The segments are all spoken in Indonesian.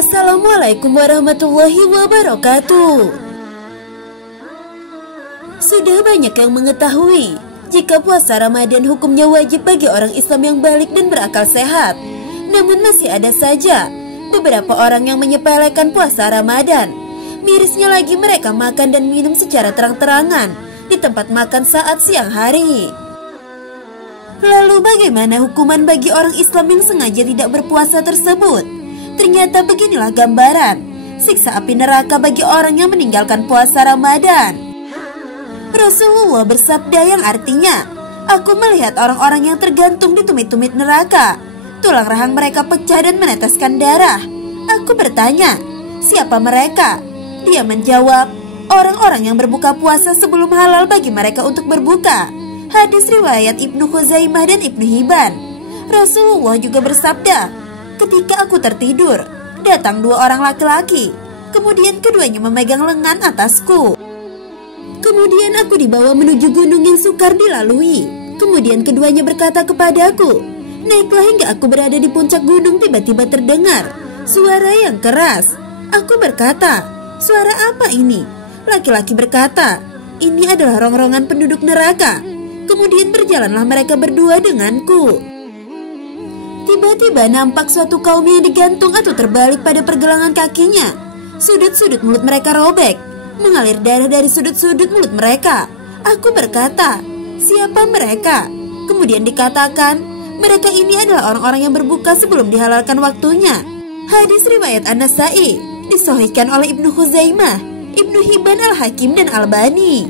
Assalamualaikum warahmatullahi wabarakatuh. Sudah banyak yang mengetahui jika puasa Ramadan hukumnya wajib bagi orang Islam yang balik dan berakal sehat. Namun masih ada saja beberapa orang yang menyepelekan puasa Ramadan. Mirisnya lagi mereka makan dan minum secara terang-terangan di tempat makan saat siang hari. Lalu bagaimana hukuman bagi orang Islam yang sengaja tidak berpuasa tersebut? Ternyata beginilah gambaran siksa api neraka bagi orang yang meninggalkan puasa Ramadan. Rasulullah bersabda yang artinya, "Aku melihat orang-orang yang tergantung di tumit-tumit neraka. Tulang rahang mereka pecah dan meneteskan darah. Aku bertanya, siapa mereka?" Dia menjawab, "Orang-orang yang berbuka puasa sebelum halal bagi mereka untuk berbuka." Hadis riwayat Ibnu Khuzaimah dan Ibnu Hibban. Rasulullah juga bersabda, "Ketika aku tertidur, datang dua orang laki-laki. Kemudian keduanya memegang lengan atasku. Kemudian aku dibawa menuju gunung yang sukar dilalui. Kemudian keduanya berkata kepadaku, 'Naiklah hingga aku berada di puncak gunung.' Tiba-tiba terdengar suara yang keras. Aku berkata, 'Suara apa ini?' Laki-laki berkata, 'Ini adalah rongrongan penduduk neraka.' Kemudian berjalanlah mereka berdua denganku. Tiba-tiba nampak suatu kaum yang digantung atau terbalik pada pergelangan kakinya. Sudut-sudut mulut mereka robek, mengalir darah dari sudut-sudut mulut mereka. Aku berkata, 'Siapa mereka?' Kemudian dikatakan, 'Mereka ini adalah orang-orang yang berbuka sebelum dihalalkan waktunya.' Hadis riwayat An-Nasa'i, disahihkan oleh Ibnu Khuzaimah, Ibnu Hibban, Al-Hakim, dan Albani.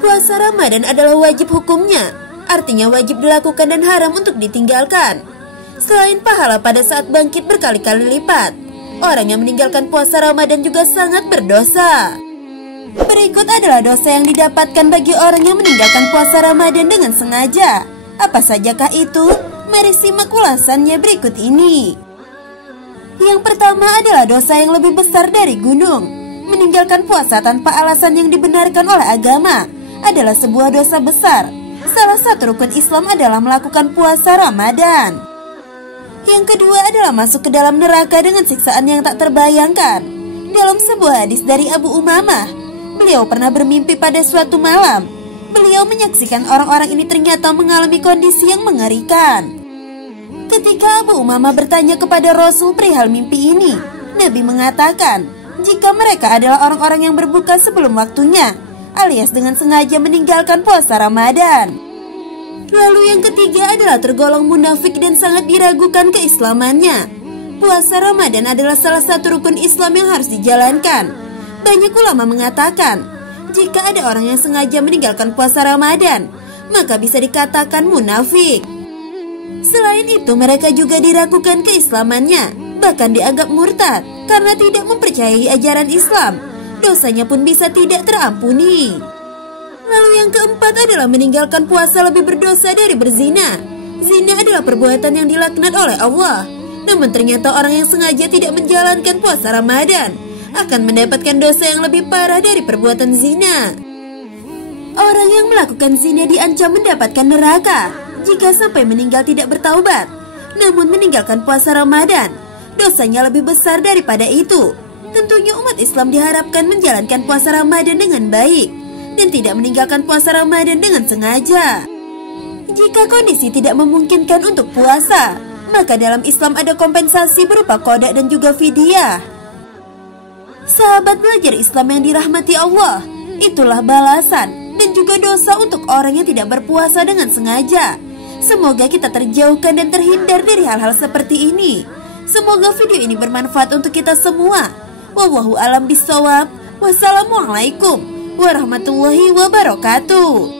Puasa Ramadan adalah wajib hukumnya, artinya wajib dilakukan dan haram untuk ditinggalkan. Selain pahala pada saat bangkit berkali-kali lipat, orang yang meninggalkan puasa Ramadan juga sangat berdosa. Berikut adalah dosa yang didapatkan bagi orang yang meninggalkan puasa Ramadan dengan sengaja. Apa sajakah itu? Mari simak ulasannya berikut ini. Yang pertama adalah dosa yang lebih besar dari gunung. Meninggalkan puasa tanpa alasan yang dibenarkan oleh agama adalah sebuah dosa besar. Salah satu rukun Islam adalah melakukan puasa Ramadan. Yang kedua adalah masuk ke dalam neraka dengan siksaan yang tak terbayangkan. Dalam sebuah hadis dari Abu Umamah, beliau pernah bermimpi pada suatu malam. Beliau menyaksikan orang-orang ini ternyata mengalami kondisi yang mengerikan. Ketika Abu Umamah bertanya kepada Rasul perihal mimpi ini, Nabi mengatakan, jika mereka adalah orang-orang yang berbuka sebelum waktunya, alias dengan sengaja meninggalkan puasa Ramadan. Lalu yang ketiga adalah tergolong munafik dan sangat diragukan keislamannya. Puasa Ramadan adalah salah satu rukun Islam yang harus dijalankan. Banyak ulama mengatakan, jika ada orang yang sengaja meninggalkan puasa Ramadan, maka bisa dikatakan munafik. Selain itu, mereka juga diragukan keislamannya, bahkan dianggap murtad karena tidak mempercayai ajaran Islam. Dosanya pun bisa tidak terampuni. Lalu yang keempat adalah meninggalkan puasa lebih berdosa dari berzina. Zina adalah perbuatan yang dilaknat oleh Allah. Namun ternyata orang yang sengaja tidak menjalankan puasa Ramadan akan mendapatkan dosa yang lebih parah dari perbuatan zina. Orang yang melakukan zina diancam mendapatkan neraka jika sampai meninggal tidak bertaubat. Namun meninggalkan puasa Ramadan, dosanya lebih besar daripada itu. Tentunya umat Islam diharapkan menjalankan puasa Ramadan dengan baik dan tidak meninggalkan puasa Ramadan dengan sengaja. Jika kondisi tidak memungkinkan untuk puasa, maka dalam Islam ada kompensasi berupa qada dan juga fidyah. Sahabat belajar Islam yang dirahmati Allah, itulah balasan dan juga dosa untuk orang yang tidak berpuasa dengan sengaja. Semoga kita terjauhkan dan terhindar dari hal-hal seperti ini. Semoga video ini bermanfaat untuk kita semua. Wallahu a'lam bishawab. Wassalamualaikum warahmatullahi wabarakatuh.